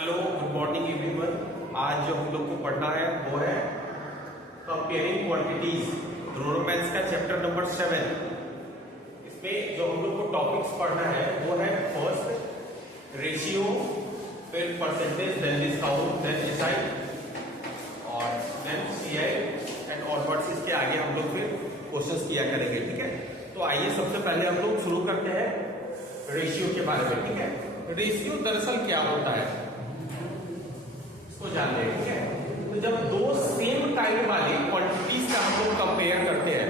Hello, good morning everyone. आज जो हम लोग को पढ़ना है वो है कंपेयरिंग क्वांटिटीज, रोमैंस का चैप्टर नंबर 7। इसमें जो हम लोग को टॉपिक्स पढ़ना है वो है फर्स्ट रेशियो, फिर percentage, then discount, then SI और देन सीआई एंड ऑनवर्ड्स। इसके आगे हम लोग फिर क्वेश्चंस किया करेंगे, ठीक है। तो आइए सबसे पहले हम लोग शुरू करते हैं रेशियो के बारे में, ठीक है। रेशियो दरअसल क्या होता है इसको जानते हैं, ठीक है। तो जब दो सेम काइंड वाली क्वांटिटीज का हम लोग कंपेयर करते हैं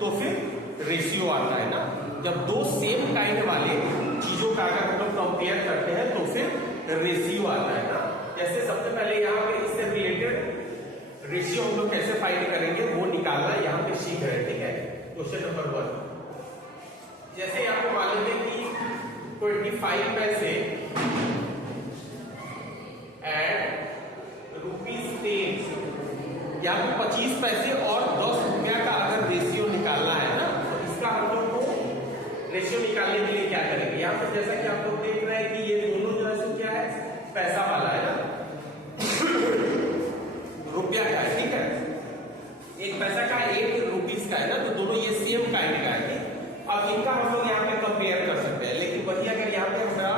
तो फिर रेशियो आता है ना। जब दो सेम काइंड वाले चीजों का अगर हम लोग कंपेयर करते हैं तो फिर रेशियो आता है ना। जैसे सबसे पहले यहाँ पे इससे रिलेटेड रेशियो हम लोग कैसे फाइंड करेंगे वो निकालना यहाँ पे सीख रहे हैं, ठीक है। क्वेश्चन नंबर 1, जैसे आपको मालूम है कि 25 पैसे एंड ₹10 या 25 पैसे और 10 रुपया का अगर रेशियो निकालना है ना, तो इसका हम लोग को रेशियो निकालने के लिए क्या करेंगे। यहाँ पर जैसा कि आप लोग देख रहे हैं कि ये दोनों जो है क्या है, पैसा वाला है ना, रुपया का है, ठीक है। एक पैसा का, एक ₹1 का है ना, तो दोनों ये सेम काइंड का है। अब इनका हम लोग यहाँ पे कंपेयर कर सकते हैं, लेकिन वही अगर यहाँ पे हमारा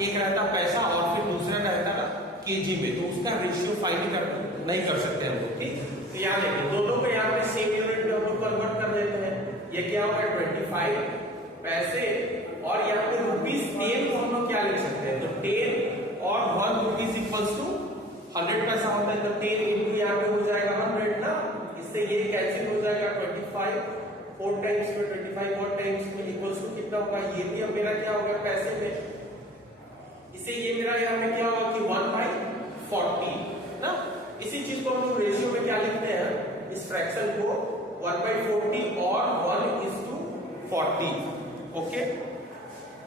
एक रहता पैसा और फिर दूसरा रहता केजी में, तो उसका रेशियो फाइंड नहीं कर सकते हम लोग, ठीक। तो यहाँ देखिए दोनों को यहाँ पे सेम यूनिट में हम लोग कन्वर्ट कर देते हैं। ये क्या होगा 25 पैसे और यहाँ पे ₹10 को हम लोग क्या लिख सकते हैं, तो 10 और 1 रुपीज इक्वल्स टू 100 पैसा होता है। तो 10 इंटू यहाँ पे हो जाएगा 100 ना, इससे ये कैंसिल हो जाएगा 25 4 टाइम्स में 25 और टाइम्स में इक्वल्स टू कितना होगा, ये भी अब मेरा क्या होगा पैसे में, इसे ये मेरा यहाँ पे क्या होगा कि 1/40 ना। इसी चीज को हम लोग रेशियो में क्या लिखते हैं, इस फ्रैक्शन को 1/40 और 1:40। ओके,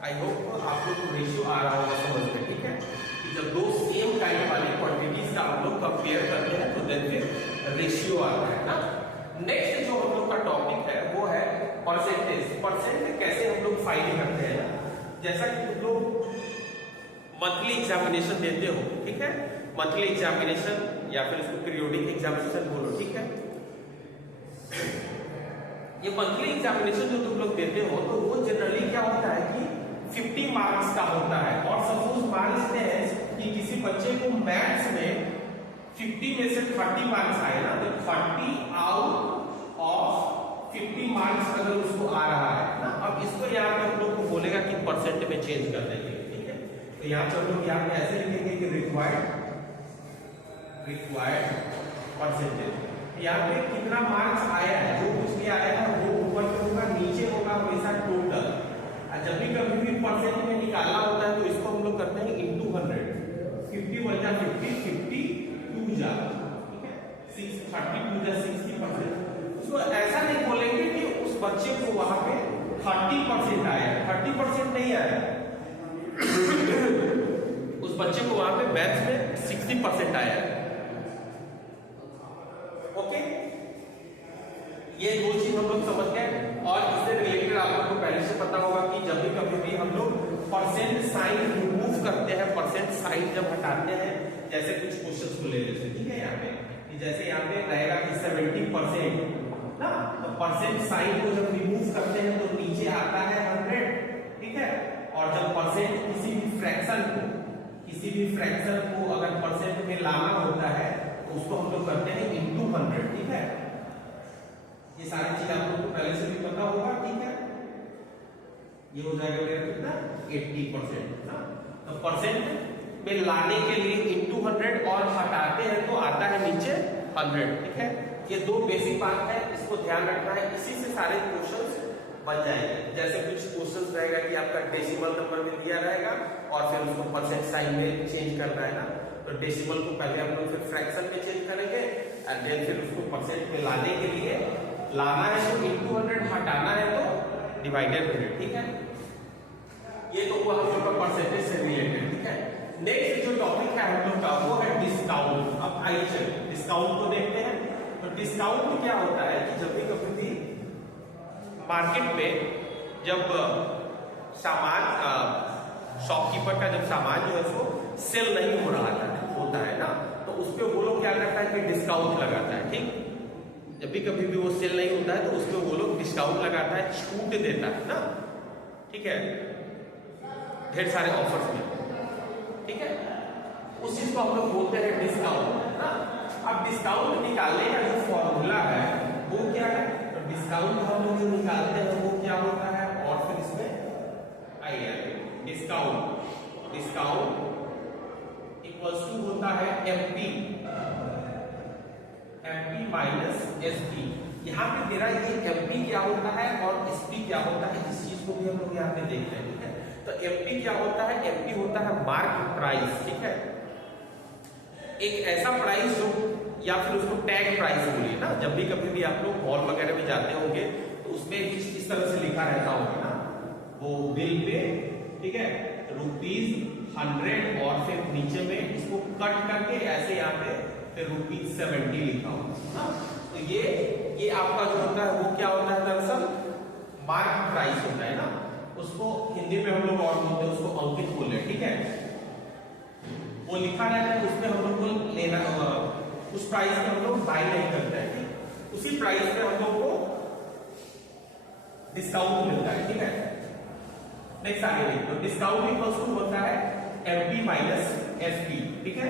आई होप आप लोग को रेशियो आ रहा होगा समझ में, ठीक है। कि जब दो सेम काइंड वाली क्वांटिटीज का हम लोग कंपेयर करते हैं तो देन फिर रेशियो आता है ना। नेक्स्ट जो हम लोग का टॉपिक है वो है परसेंटेज। परसेंट कैसे हम लोग फाइंड करते हैं ना, जैसा कि तुम लोग मंथली एग्जामिनेशन देते हो, ठीक है। मंथली एग्जामिनेशन या फिर इसको पीरियोडिक एग्जामिनेशन बोलो, ठीक है। ये मंथली एग्जामिनेशन जो तुम लोग देते हो तो वो जनरली क्या होता है कि 50 मार्क्स का होता है। और सपोज मान लेते हैं कि किसी बच्चे को मैथ्स में 50 में से 30 मार्क्स आए ना, तो 30 आउट ऑफ 50 मार्क्स अगर उसको आ रहा है ना, अब इसको यहाँ पे हम लोग को बोलेगा कि परसेंट में चेंज कर देंगे, ठीक है। तो यहाँ पे हम लोग यहाँ पे ऐसे लिखेंगे कि रिक्वायर्ड परसेंटेज। यहाँ पे कितना मार्क्स आया है, जो कुछ भी आया है वो ऊपर पे होगा, नीचे होगा हमेशा टोटल। और जब भी कभी भी परसेंट में निकालना होता है तो इसको हम लोग करते हैं इंटू 100। 50 बचा 50, 52 जा, ठीक है, 32 जा 60%। उसको ऐसा नहीं बोलेंगे कि उस बच्चे को वहां पे 30% आया, 30% नहीं आया उस बच्चे को वहां पे मैथ्स में 60% आया। ओके, ये दो चीज हम लोग समझ गए। और इससे रिलेटेड आप लोग को पहले से पता होगा कि जब भी कभी भी हम लोग परसेंट साइन रिमूव करते हैं, परसेंट साइन जब हटाते हैं, जैसे कुछ क्वेश्चंस को ले लेते हैं, ठीक है। यहाँ पे कि जैसे यहाँ पे रहेगा कि 70% ना, तो परसेंट साइन को जब रिमूव करते हैं तो नीचे आता है 100, ठीक है। और जब परसेंट किसी भी फ्रैक्शन को अगर परसेंट में लाना होता है तो उसको हम लोग करते हैं इंटू 100, ठीक है। ये सारी चीज आप लोगों को पहले से भी पता होगा, ठीक है। ये हो जाएगा मेरा कितना 80% ना। तो परसेंट में लाने के लिए इंटू 100 और हटाते हैं तो आता है नीचे 100, ठीक है। ये दो बेसिक बात है, इसको ध्यान रखना है। इसी से सारे क्वेश्चंस बन जाएंगे। जैसे कुछ क्वेश्चंस रहेगा कि आपका डेसिमल नंबर में दिया रहेगा और फिर उसको परसेंट साइन में चेंज करना है ना, तो डेसिमल को पहले हम लोग फिर फ्रैक्शन में चेंज करेंगे एंड देन फिर उसको परसेंट में लाने के लिए लाना है तो इंटू 100, हटाना है तो डिवाइडेड 100, ठीक है। ये तो वो हम लोग का परसेंटेज से रिलेटेड, ठीक है। नेक्स्ट जो टॉपिक है हम लोग का वो है डिस्काउंट। अब आइए चलिए डिस्काउंट को देखते हैं। तो डिस्काउंट क्या होता है कि जब भी कभी भी मार्केट में जब सामान शॉपकीपर का जब सामान जो है उसको सेल नहीं हो रहा था होता है ना, तो उस पर वो लोग क्या करता है कि डिस्काउंट लगाता है। ठीक, जब भी कभी भी वो सेल नहीं होता है तो उस पर वो लोग डिस्काउंट लगाता है, छूट देता है ना। ठीक है, ढेर सारे ऑफर्स में। ठीक है, उस चीज को हम लोग बोलते हैं डिस्काउंट ना। अब डिस्काउंट निकालने का जो फॉर्मूला है वो क्या है, तो डिस्काउंट हम लोग जो निकालते हैं वो क्या होता है, और फिर इसमें आइडिया डिस्काउंट इक्वल्स टू होता है एमपी माइनस एसपी। यहाँ पे मेरा ये एमपी क्या होता है और एसपी क्या होता है, इस चीज को भी हम लोग यहाँ पे देख रहे हैं। ठीक है, तो एमपी क्या होता है, एमपी होता है मार्केट प्राइस। ठीक है, एक ऐसा प्राइस जो, या फिर उसको टैग प्राइस बोलिए ना, जब भी कभी भी आप लोग मॉल वगैरह में जाते होंगे तो उसमें इस तरह से लिखा रहता होगा ना, वो बिल पे, ठीक है, ₹100 और फिर नीचे में इसको कट करके ऐसे यहाँ पे फिर ₹70 लिखा होगा। तो ये आपका जो होता है वो क्या होता है, दरअसल मार्क प्राइस होता है ना, उसको हिंदी में हम लोग और बोलते हैं, उसको अंकित बोल रहे हैं। ठीक है, वो लिखा रहता है, उसमें हम लोग को लेना, उस प्राइस पे हम लोग बाय नहीं करते हैं। ठीक, उसी प्राइस पे हम लोग को डिस्काउंट मिलता है। ठीक है, नेक्स्ट आगे देखो, डिस्काउंट इक्वल्स टू होता है एमपी माइनस एसपी। ठीक है,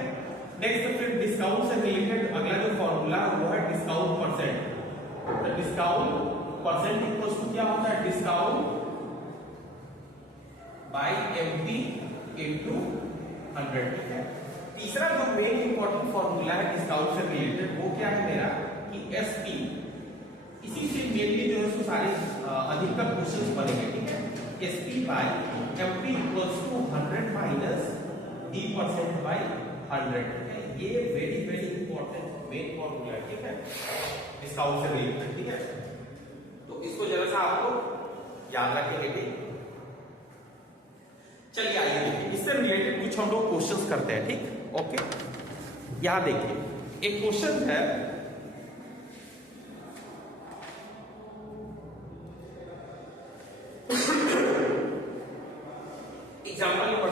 नेक्स्ट फिर डिस्काउंट से रिलेटेड अगला जो फॉर्मूला वो है डिस्काउंट परसेंट। तो डिस्काउंट परसेंट इक्वल्स टू क्या होता है, डिस्काउंट बाय एमपी इनटू 100। ठीक है, तीसरा जो मेन इंपॉर्टेंट फॉर्मूला है डिस्काउंट से रिलेटेड वो क्या है मेरा, कि एसपी। इसी से मेनली जो है उसको सारे अधिकतर क्वेश्चंस बनेंगे। ठीक है, SP by MP equals to 100 minus d% by 100। ठीक है, ये वेरी इंपॉर्टेंट मेन फॉर्मूला है। ठीक है, डिस्काउंट से रिलेटेड। ठीक है, तो इसको जरा सा आप लोग याद रखेंगे। ठीक, चलिए आइए देखिए, इससे रिलेटेड कुछ हम लोग क्वेश्चंस करते हैं। ठीक, ओके, यहां देखिए एक क्वेश्चन है, एग्जाम्पल नंबर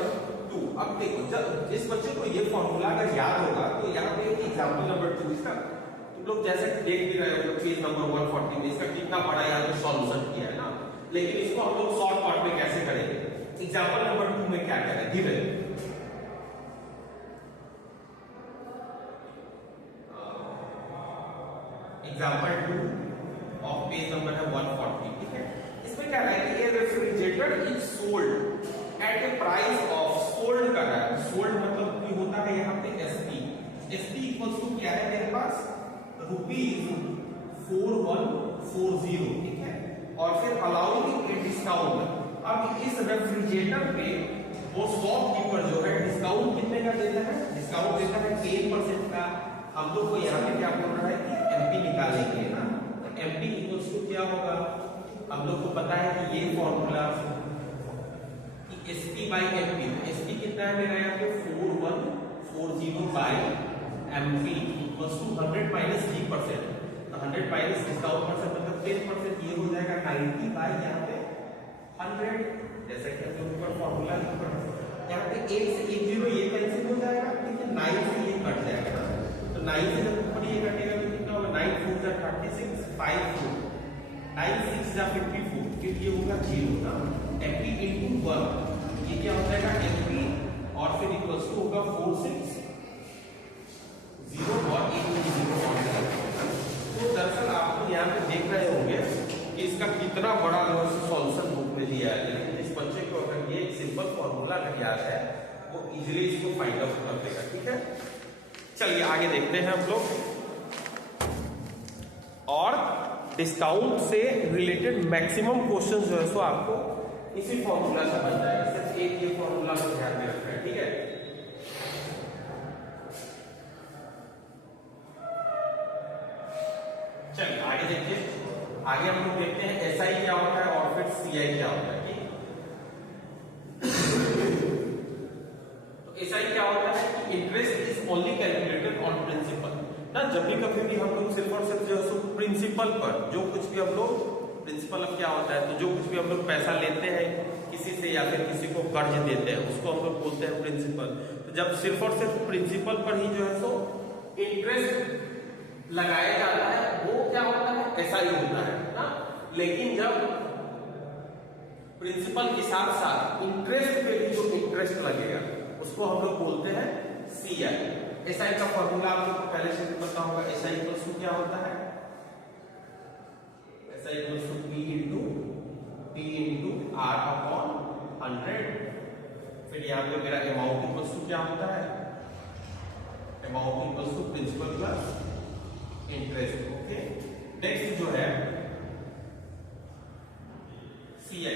2। अब देखो, जब जिस बच्चे को ये फॉर्मूला अगर याद होगा तो यहाँ पे एग्जाम्पल नंबर 2 इसका तुम लोग जैसे देख भी रहे हो पेज नंबर 140 में इसका कितना बड़ा यहाँ पे सॉल्यूशन किया है ना, लेकिन इसको हम लोग शॉर्ट पार्ट में कैसे करेंगे। एग्जाम्पल नंबर 2 में क्या करें, given example 2 of page number है 140। ठीक है, इसमें क्या है कि ये refrigerator is sold at A price of, sold कर रहा है, सोल्ड मतलब कि होता है यहाँ पे एसपी। एसपी इक्वल्स टू क्या है मेरे पास, ₹4140। ठीक है, और फिर अलाउइंग ए डिस्काउंट। अब इस रेफ्रिजरेटर पे वो शॉपकीपर जो है डिस्काउंट कितने का देता है, डिस्काउंट देता है 10% का। हम लोग को यहाँ पे क्या बोल रहा है कि एमपी निकालने के लिए ना, तो एमपी इक्वल्स टू क्या होगा, हम लोग को पता है कि ये formula SP by MP, SP कितना है मेरा यहाँ पे 4140 by MP equals to 100 minus 3%। तो 100 माइनस डिस्काउंट परसेंट मतलब 10%, ये हो जाएगा 90 बाई यहाँ पे 100। जैसा कि हम लोग ऊपर फॉर्मूला यहाँ पे 1 से 1 0 ये कैंसिल हो जाएगा, ठीक है, 9 से ये कट जाएगा। तो 9 से जब ऊपर ये कटेगा तो कितना होगा, 9 4 जा 36, 5 4, 9 6 जा 54, फिर ये होगा 0 ना, एमपी इनटू 1, ये क्या हो जाएगा एमपी और फिर इक्वल्स टू होगा 4 6 0 और 1 0 और जाएगा। तो दरअसल आप लोग यहाँ पे देख रहे होंगे कि इसका कितना बड़ा सॉल्यूशन बुक में दिया है, लेकिन इस बच्चे को अगर ये एक सिंपल फॉर्मूला अगर याद है वो इजीली इसको फाइंड आउट कर देगा। ठीक है, चलिए आगे देखते हैं हम लोग। और डिस्काउंट से रिलेटेड मैक्सिमम क्वेश्चन जो है सो आपको इसी फॉर्मूला से बन जाएगा, सिर्फ एक ये फॉर्मूला को ध्यान में रखना है। ठीक है, चलिए आगे देखिए, आगे हम लोग देखते हैं एसआई क्या होता है और फिर सीआई क्या होता है। ठीक, तो एसआई क्या होता है कि interest is only calculated on principal ना, जब भी कभी भी हम लोग सिर्फ और सिर्फ जो है प्रिंसिपल पर जो कुछ भी हम लोग, प्रिंसिपल अब क्या होता है, तो जो कुछ भी हम लोग पैसा लेते हैं किसी से या फिर किसी को कर्ज देते हैं उसको हम लोग बोलते हैं प्रिंसिपल। तो जब सिर्फ और सिर्फ प्रिंसिपल पर ही जो है सो इंटरेस्ट लगाया जाता है वो क्या होता है, ऐसा ही होता है ना। लेकिन जब प्रिंसिपल के साथ साथ इंटरेस्ट पे भी जो इंटरेस्ट लगेगा उसको हम लोग बोलते हैं CI। SI का फॉर्मूला आप लोग पहले से पता होगा। SI इक्वल्स टू क्या होता है, SI equals to P into R upon 100। फिर यहाँ पे मेरा अमाउंट इक्वल्स टू क्या होता है, amount equals to principal plus interest. Okay, next जो है CI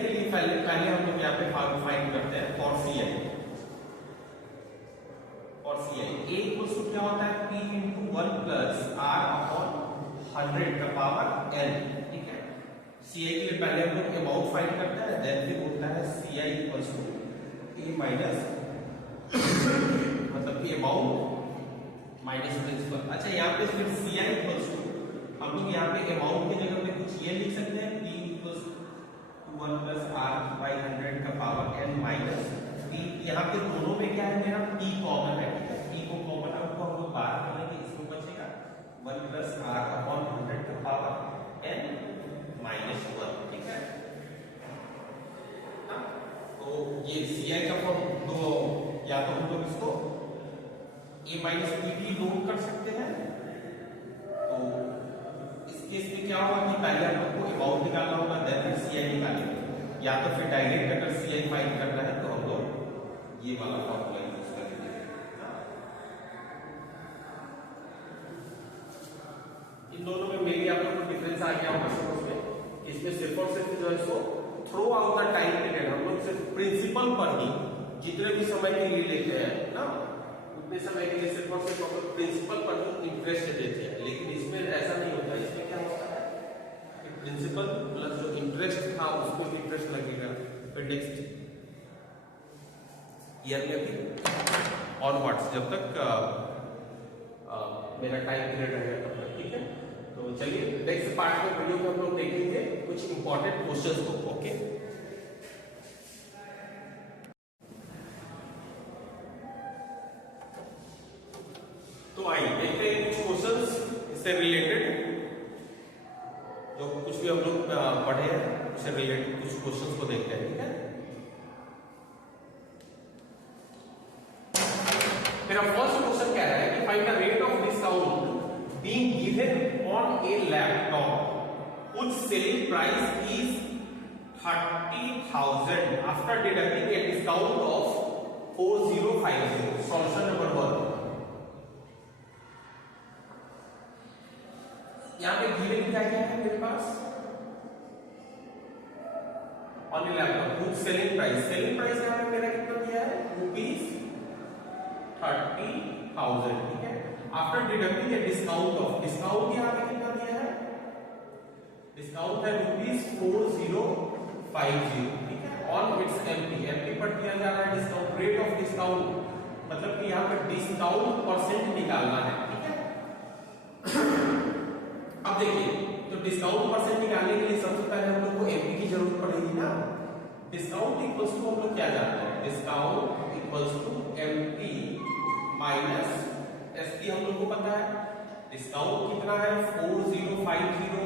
के लिए पहले हम लोग यहाँ पे फाइंड करते हैं for CI। A equals to क्या होता है, P into 1 plus R upon 100 का पावर n। ठीक है, CI के लिए पहले हम लोग अमाउंट फाइंड करते हैं, देन फिर होता है CI equals to A minus मतलब कि अमाउंट माइनस प्रिंसिपल। अच्छा, यहाँ पे फिर CI इक्वल्स टू हम लोग यहाँ पे अमाउंट की जगह पे कुछ ये लिख सकते हैं, P equals to 1 plus R by 100 का पावर n माइनस P। यहाँ पे दोनों में क्या है, मेरा P कॉमन है। P को कॉमन आउट को हम लोग बाहर करेंगे, इसमें बचेगा 1 प्लस R अपॉन 100 का पावर n माइनस 1। ठीक है, तो ये CI का फॉर्म तो या तो हम लोग इसको A माइनस P भी लोड कर सकते हैं। तो इस केस में क्या होगा कि पहले हम लोग को अमाउंट निकालना होगा, देन फिर CI निकालेंगे, या तो फिर डायरेक्ट अगर CI फाइंड करना है तो हम लोग ये वाला फॉर्मूला यूज करेंगे। इन दोनों में मेरी आप लोग को डिफरेंस आ गया होगा समझ में। इसमें सिर्फ और सिर्फ जो है so through out the time period हम लोग सिर्फ प्रिंसिपल पर ही जितने भी समय के लिए लेते हैं ना, उतने समय के लिए सिर्फ और सिर्फ हम लोग प्रिंसिपल पर ही इंटरेस्ट देते हैं। लेकिन इसमें ऐसा नहीं होता। इसमें क्या होता है कि प्रिंसिपल प्लस जो इंटरेस्ट था उसको इंटरेस्ट लगेगा। फिर नेक्स्ट ईयर में भी ऑनवर्ड्स जब तक मेरा टाइम पीरियड रहेगा तब तक। ठीक है, तो चलिए नेक्स्ट पार्ट में वीडियो में हम लोग देखेंगे कुछ इंपॉर्टेंट क्वेश्चंस को। ओके, तो आइए देखते हैं कुछ क्वेश्चंस इससे रिलेटेड, जो कुछ भी हम लोग पढ़े हैं उससे रिलेटेड कुछ क्वेश्चंस को देखते हैं। ठीक है, मेरा फर्स्ट क्वेश्चन कह रहा है कि find the rate of discount being given on a laptop whose selling price is 30,000 after deducting a discount of 4050. Solution number 1। यहाँ पे गिवन क्या क्या है मेरे पास, on a laptop whose selling price यहाँ पे मेरा कितना दिया है, ₹30,000। ठीक है, after deducting a discount of, discount यहाँ पे कितना दिया है, डिस्काउंट है ₹4050। ठीक है, ऑन इट्स एमपी पर किया जा रहा है डिस्काउंट। रेट ऑफ डिस्काउंट मतलब कि यहाँ पर डिस्काउंट परसेंट निकालना है। ठीक है, अब देखिए तो डिस्काउंट परसेंट निकालने के लिए सबसे पहले हम लोग को एमपी की जरूरत पड़ेगी ना। डिस्काउंट इक्वल्स टू हम लोग क्या जानते हैं, discount equals to MP minus SP हम लोग को पता है। डिस्काउंट कितना है 4050,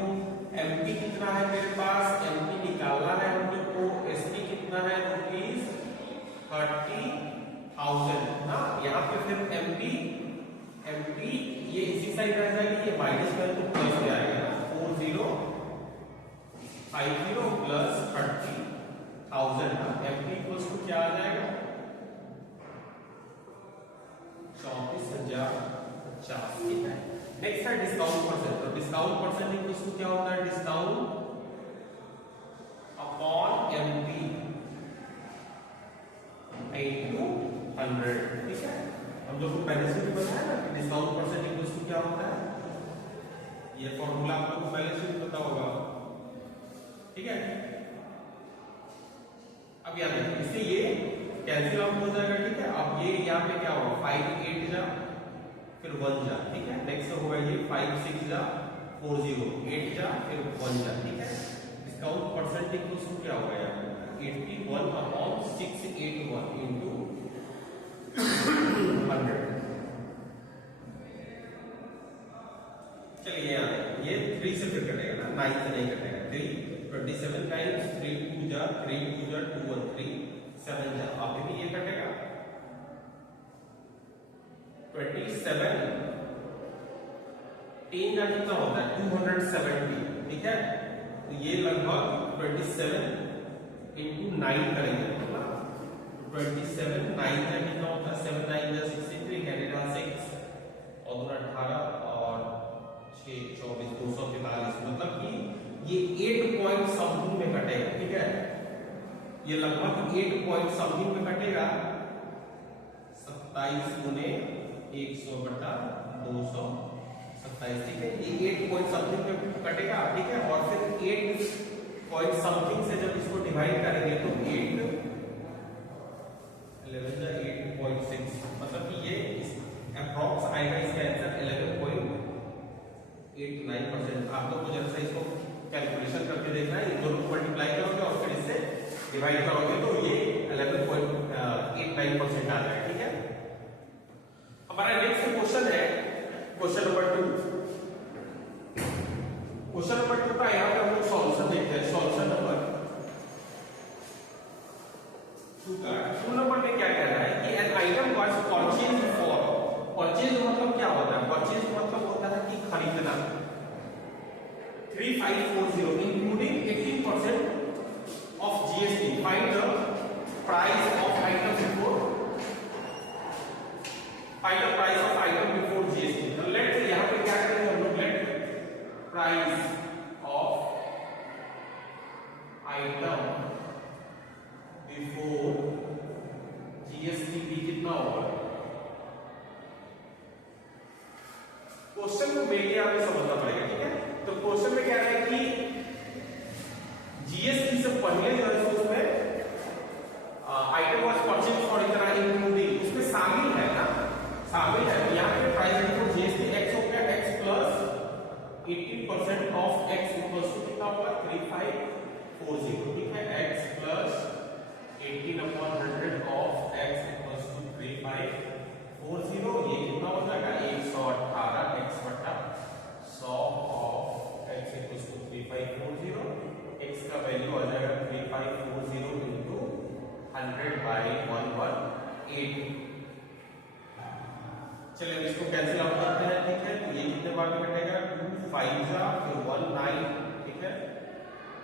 एमपी कितना है मेरे पास, एमपी निकालना है हम लोग को, एसपी कितना है ₹30,000 ना। यहाँ पे फिर एमपी ये इसी साइड रह जाएगी, ये माइनस में तो प्लस में आएगा ना, 4050 प्लस 30,000 ना। एमपी इक्वल्स टू क्या आ जाएगा 34,050। ठीक है, नेक्स्ट है डिस्काउंट परसेंट। तो डिस्काउंट परसेंट इक्वल्स टू क्या होता है, डिस्काउंट अपॉन एमपी इंटू 100। ठीक है, हम लोग को पहले से भी पता है ना कि डिस्काउंट परसेंट इक्वल्स टू क्या होता है, ये फॉर्मूला आप लोग को पहले से भी पता होगा। ठीक है, अब याद रखिए इससे ये कैंसिल आउट हो जाएगा। ठीक है, अब ये यहाँ पे क्या होगा 5 8 जा फिर 1 जा। ठीक है, नेक्स्ट होगा ये 5 6 जा 40 8 जा फिर 1 जा। ठीक है, डिस्काउंट परसेंट इक्वल्स क्या होगा यहाँ 81/681 इंटू 100। चलिए ये 3 से फिर कटेगा ना, 9 से नहीं कटेगा। 3 27 टाइम्स 3 2 जा 3 2 जा 2 1 3 7 जा, अभी भी ये कटेगा 27 3 का कितना होता है 270, ठीक है। तो ये लगभग 27 into 9 करेंगे ना, 27 9 का कितना होता है 7 9 जा 63, कैनेडा 6 और 18 और 6 24 245, मतलब कि ये 8 पॉइंट समथिंग में कटेगा, ठीक है। ये लगभग 8 पॉइंट समथिंग में कटेगा, 27 गुने 100/227, ठीक है। ये 8 पॉइंट समथिंग में कटेगा, ठीक है। और फिर 8 पॉइंट समथिंग से जब इसको डिवाइड करेंगे तो 8 11 8.6, मतलब कि ये अप्रॉक्स आएगा इसका आंसर 11.89%। आप लोग को जरा सा इसको कैलकुलेशन करके देखना है, इन दोनों को मल्टीप्लाई करोगे और फिर इससे डिवाइड करोगे तो ये 11.89% आ जाएगा, ठीक है। हमारा नेक्स्ट क्वेश्चन है क्वेश्चन नंबर 2। क्वेश्चन नंबर 2 का यहां पे हम लोग सॉल्यूशन देखते हैं। सॉल्यूशन नंबर 2 का 2 नंबर में क्या कह रहा है कि an item was purchased for, purchase मतलब क्या होता है, परचेज मतलब होता है कि खरीदना, 3540 including 18% of GST, find the price of item before, find the price of item before GST. तो लेट यहां पे क्या करेंगे हम लोग, late price of item before GST भी कितना होगा। क्वेश्चन को मेनली आपको समझना पड़ेगा, ठीक है। तो क्वेश्चन में क्या है कि जीएसटी से पहले जो है उसमें आइटम वाज परचेज फॉर इतना इंक्लूडिंग, उसमें शामिल है ना, शामिल है। तो यहाँ पे प्राइस बिफोर जीएसटी एक्स हो गया, x plus 80% of x equals to कितना होगा 3540, ठीक है। X plus 18/100 of x equals to 3540, ये कितना हो जाएगा 118 x बटा 100 of x equals to 3540, x का वैल्यू आ जाएगा 3540 इंटू 100/118। चलिए इसको कैंसिल आउट करते हैं, ठीक है। तो ये कितने बार में कटेगा 2 5 जा फिर 1 9, ठीक है।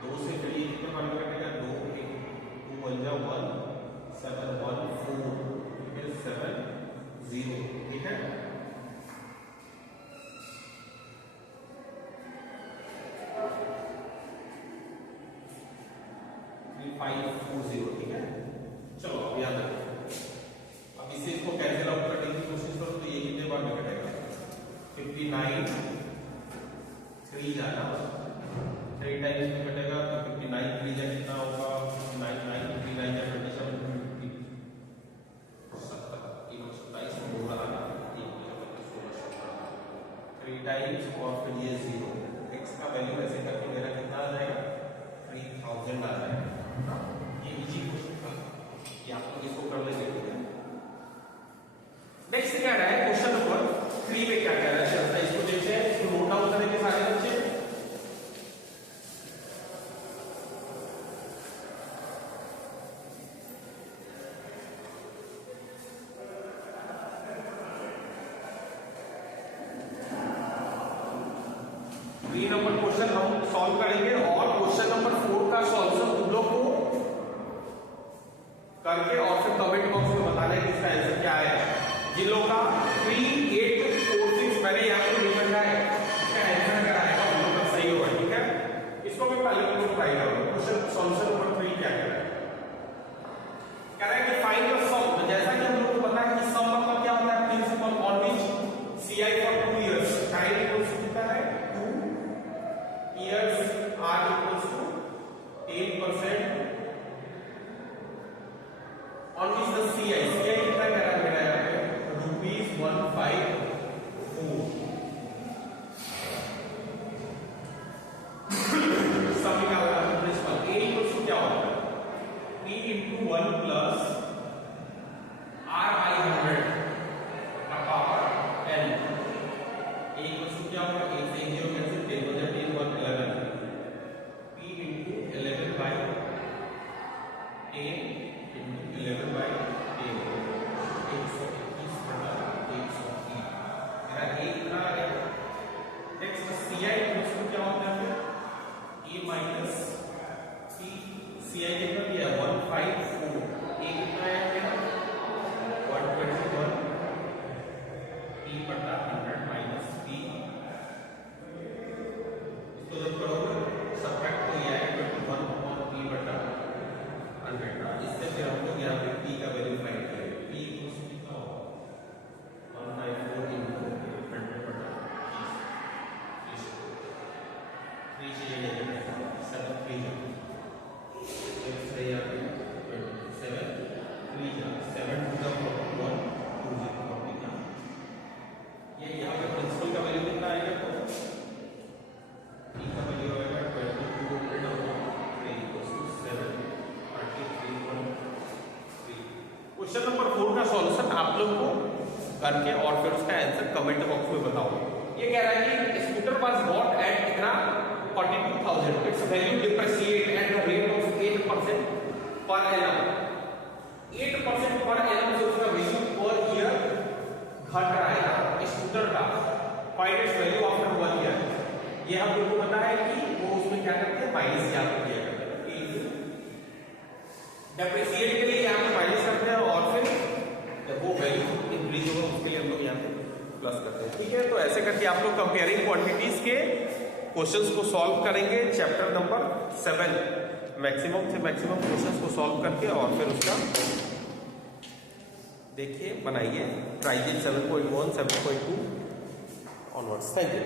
2 से फिर ये कितने बार में कटेगा 2 1 2 1 जा 1 7 1 4, फिर 7 0, ठीक है। 3540, ठीक है। चलो अब याद रखो, अब इसे इसको कैंसिल आउट करने की कोशिश करो तो ये कितने बार में कटेगा 59 3 जाना 3 टाइम्स में कटेगा, तो 59 3 जा कितना होगा 59 9 59 जा 27 3 टाइम्स और फिर ये 0, x का वैल्यू ऐसे करके मेरा कितना आ जाएगा 3000 आ जाएगा। ये इजी क्वेश्चन था, ये आप लोग इसको कर लेंगे, ठीक है। नेक्स्ट क्या रहा है क्वेश्चन नंबर 3 में क्या कह रहा है, चलता है इसको देखते हैं, इसको नोट डाउन करेंगे सारे बच्चे। नंबर क्वेश्चन हम सॉल्व करेंगे और क्वेश्चन नंबर 4 का सॉल्यूशन तुम लोग को करके और फिर कमेंट बॉक्स में बताना है कि इसका आंसर क्या है। जिन लोगों का 3 8 4 6 मैंने यहाँ पे लिख रखा है, इसका आंसर क्या आएगा उन लोगों का सही होगा, ठीक है। इसको मैं पहले ट्राई करूंगा। क्वेश्चन सॉल्यूशन नंबर 3 क्या कह रहा है, कह रहा है कि फाइंड द सम। जैसा कि हम लोग को पता है कि सम मतलब क्या होता है, principal on which CI for 2 years time equals to कितना है 2 years are equals to 10% on which the CI कितना कह रहा है मेरा यहाँ पे ₹154 सब निकालना है, ए माइनस पी, सी आई कितना दिया 154, ए कितना आया क्या 121, पी बटा 100 माइनस पी, इसको जब करोगे सब्ट्रैक्ट तो ये आएगा 21 अपॉन पी बटा 100। इससे फिर हम लोग यहाँ पे पी का वैल्यू फाइंड करेंगे। पी इक्वल्स टू कितना होगा 154 into 100 बटा 3 चाहिए 7 3 सही यहाँ पे 7 3 7 to the power 120 ये यहाँ पे प्रिंसिपल का वैल्यू कितना आएगा तो पी का वैल्यू आएगा 2200 equals to 733.3। क्वेश्चन नंबर 4 का सॉल्यूशन आप लोग को करके और फिर उसका आंसर कमेंट बॉक्स में बताओ। ये कह रहा है कि स्कूटर वाज बॉट एट कितना 42,000, it's value depreciate at the rate of 8% per annum. 8% per annum से उसका वैल्यू पर ईयर घट रहा है स्कूटर का। Find its value after 1 year. ये हम लोग को पता है कि वो उसमें क्या करते हैं माइनस यहाँ पे किया करते हैं, डेप्रिसिएट के लिए यहाँ पे माइनस करते हैं और फिर जब वो वैल्यू इंक्रीज होगा उसके लिए हम लोग यहाँ पे प्लस करते हैं। ठीक है, तो ऐसे करके आप लोग कंपेयरिंग क्वांटिटीज के क्वेश्चंस को सॉल्व करेंगे चैप्टर नंबर 7, मैक्सिमम से मैक्सिमम क्वेश्चंस को सॉल्व करके और फिर उसका देखिए बनाइए ट्राई 7.1 7.2 ऑनवर्ड्स। Thank you.